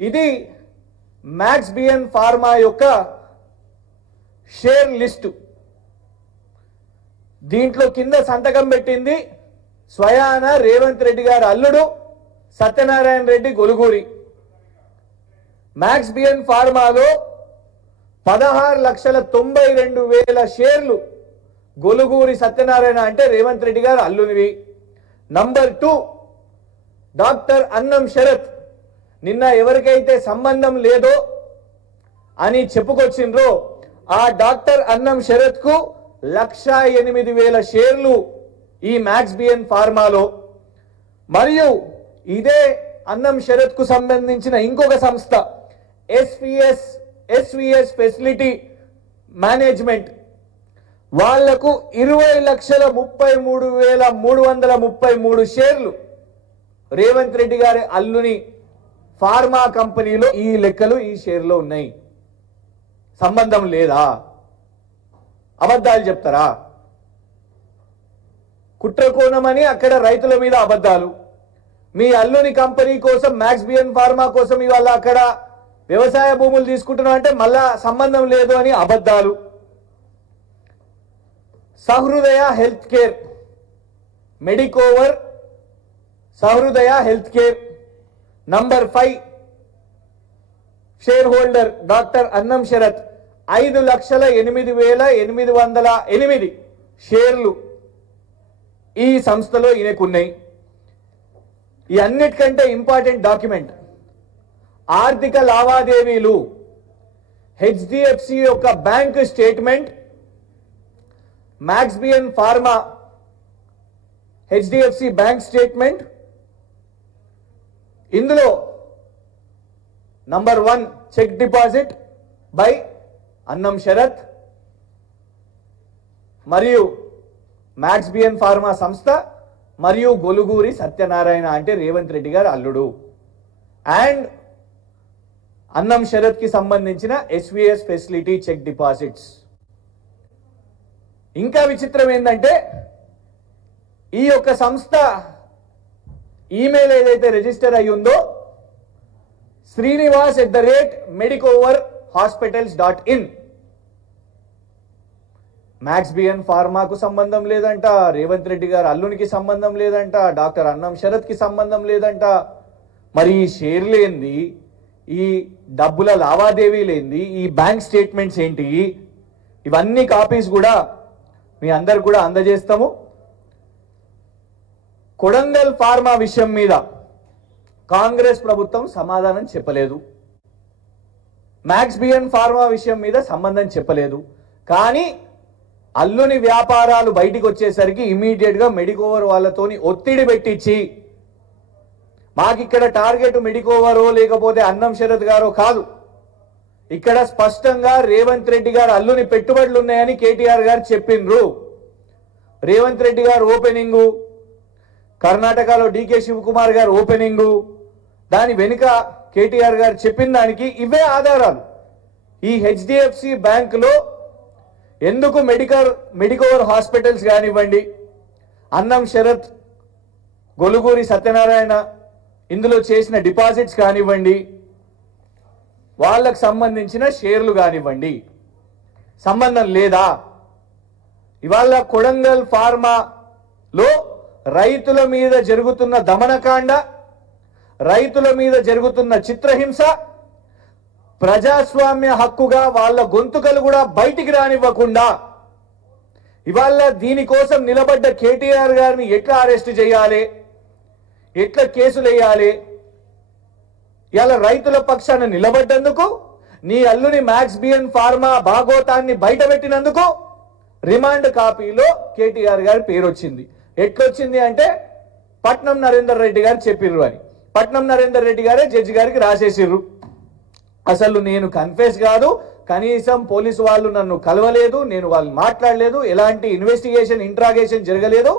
ఇది మ్యాక్స్బియన్ ఫార్మా యొక్క share list. దీంట్లో కింద సంతకం పెట్టింది స్వయాన రేవంత్ రెడ్డి గారి అల్లుడు సత్యనారాయణ రెడ్డి గొలుగూరి. మ్యాక్స్బియన్ ఫార్మాలో 16,92,000 షేర్లు గొలుగూరి సత్యనారాయణ అంటే రేవంత్ రెడ్డి గారు అల్లునివి. Number 2 doctor Annam Sarath. నిన్న ఎవరికైతే సంబంధం లేదో అని చెప్పుకొచ్చిండ్రో ఆ డాక్టర్ అన్నం శరత్ కు 1,08,000 షేర్లు ఈ మ్యాక్స్బియన్ ఫార్మాలో. మరియు ఇదే అన్నం శరత్ కు సంబంధించిన ఇంకొక సంస్థ ఎస్విఎస్ ఫెసిలిటీ మేనేజ్మెంట్, వాళ్లకు 20,33,333 షేర్లు రేవంత్ రెడ్డి గారి అల్లుని ఫార్మా కంపెనీలో ఈ లెక్కలు ఈ షేర్లో ఉన్నాయి. సంబంధం లేదా? అబద్ధాలు చెప్తారా? కుట్రకోణమని అక్కడ రైతుల మీద అబద్ధాలు, మీ అల్లుని కంపెనీ కోసం మ్యాక్స్బియన్ ఫార్మా కోసం ఇవాళ అక్కడ వ్యవసాయ భూములు తీసుకుంటున్నా అంటే మళ్ళా సంబంధం లేదు అని అబద్ధాలు. Sahrudaya health care, Medicover Sahrudaya health care. Number 5 share holder doctor Annam Sharath 5,08,808 షేర్లు ఈ సంస్థలో ఈయనకున్నాయి. ఈ అన్నిటికంటే ఇంపార్టెంట్ డాక్యుమెంట్ ఆర్థిక లావాదేవీలు, హెచ్డిఎఫ్సి యొక్క బ్యాంక్ స్టేట్మెంట్, మ్యాక్స్బియన్ ఫార్మా హెచ్డిఎఫ్సి బ్యాంక్ స్టేట్మెంట్. ఇందులో number 1 cheque deposit by Annam Sharath మరియు మ్యాక్స్బియన్ ఫార్మా సంస్థ మరియు గొలుగూరి సత్యనారాయణ అంటే రేవంత్ రెడ్డి గారు అల్లుడు అండ్ అన్నం శరత్ కి సంబంధించిన ఎస్విఎస్ ఫెసిలిటీ చెక్ డిపాజిట్స్. ఇంకా విచిత్రం ఏంటంటే ఈ యొక్క సంస్థ ఈమెయిల్ ఏదైతే రిజిస్టర్ అయి ఉందో srinivas@medicoverhospitals.in. మ్యాక్స్బియన్ ఫార్మాకు సంబంధం లేదంట, రేవంత్ రెడ్డి గారు అల్లునికి సంబంధం లేదంట, డాక్టర్ అన్నం శరత్ కి సంబంధం లేదంట. మరి ఈ షేర్లు ఏంది, ఈ డబ్బుల లావాదేవీలేంది, ఈ బ్యాంక్ స్టేట్మెంట్స్ ఏంటి? ఇవన్నీ కాపీస్ కూడా మీ అందరు కూడా అందజేస్తాము. కొడంగల్ ఫార్మా విషయం మీద కాంగ్రెస్ ప్రభుత్వం సమాధానం చెప్పలేదు, మ్యాక్స్బియన్ ఫార్మా విషయం మీద సంబంధం చెప్పలేదు. కానీ అల్లుని వ్యాపారాలు బయటికి వచ్చేసరికి ఇమీడియట్ గా మెడికోవర్ వాళ్ళతోని ఒత్తిడి పెట్టించి మాకిక్కడ టార్గెట్ మెడికోవరో లేకపోతే అన్నం శరత్ గారో కాదు, ఇక్కడ స్పష్టంగా రేవంత్ రెడ్డి గారు అల్లుని పెట్టుబడులు ఉన్నాయని కేటీఆర్ గారు చెప్పిండ్రు. రేవంత్ రెడ్డి గారు ఓపెనింగు, కర్ణాటకలో డికే శివకుమార్ గారు ఓపెనింగు, దాని వెనుక కేటీఆర్ గారు చెప్పిన దానికి ఇవే ఆధారాలు. ఈ హెచ్డిఎఫ్సి బ్యాంకులో ఎందుకు మెడికోవర్ హాస్పిటల్స్ కానివ్వండి, అన్నం శరత్, గొలుగూరి సత్యనారాయణ ఇందులో చేసిన డిపాజిట్స్ కానివ్వండి, వాళ్ళకు సంబంధించిన షేర్లు కానివ్వండి, సంబంధం లేదా? ఇవాళ కొడంగల్ ఫార్మాలో రైతుల మీద జరుగుతున్న దమనకాండ, రైతుల మీద జరుగుతున్న చిత్రహింస, ప్రజాస్వామ్య హక్కుగా వాళ్ళ గొంతుకలు కూడా బయటికి రానివ్వకుండా ఇవాళ దీనికోసం నిలబడ్డ కేటీఆర్ గారిని ఎట్లా అరెస్ట్ చేయాలి, ఎట్లా కేసులు వేయాలి? ఇవాళ రైతుల పక్షాన నిలబడ్డందుకు, నీ అల్లుని మ్యాక్స్బియన్ ఫార్మా భాగోతాన్ని బయటపెట్టినందుకు రిమాండ్ కాపీలో కేటీఆర్ గారి పేరు వచ్చింది. ఎట్లొచ్చింది అంటే పట్నం నరేందర్ రెడ్డి గారు చెప్పిర్రు అని. పట్నం నరేందర్ రెడ్డి గారే జడ్జి గారికి రాసేసిర్రు. అసలు నేను కన్ఫెస్ కాదు, కనీసం పోలీసు వాళ్ళు నన్ను కలవలేదు, నేను వాళ్ళు మాట్లాడలేదు, ఎలాంటి ఇన్వెస్టిగేషన్ ఇంట్రాగేషన్ జరగలేదు,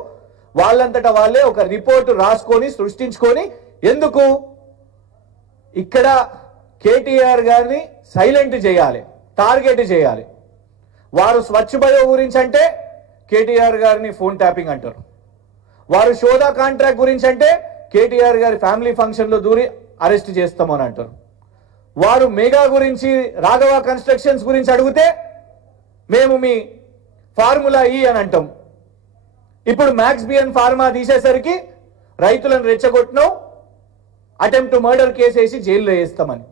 వాళ్ళంతటా వాళ్ళే ఒక రిపోర్టు రాసుకొని సృష్టించుకొని ఎందుకు ఇక్కడ కేటీఆర్ గారిని సైలెంట్ చేయాలి, టార్గెట్ చేయాలి. వారు స్వచ్ఛ బయో గురించి అంటే కేటీఆర్ గారిని ఫోన్ ట్యాపింగ్ అంటారు, వారు షోదా కాంట్రాక్ట్ గురించి అంటే కేటీఆర్ గారి ఫ్యామిలీ ఫంక్షన్ లో దూరి అరెస్ట్ చేస్తామని అంటారు. వారు మెగా గురించి రాఘవ కన్స్ట్రక్షన్స్ గురించి అడిగితే మేము మీ ఫార్ములా ఈ అని అంటాం. ఇప్పుడు మ్యాక్స్ బియన్ ఫార్మా తీసేసరికి రైతులను రెచ్చగొట్టినాం, అటెంప్ట్ మర్డర్ కేసు వేసి జైల్లో వేస్తామని.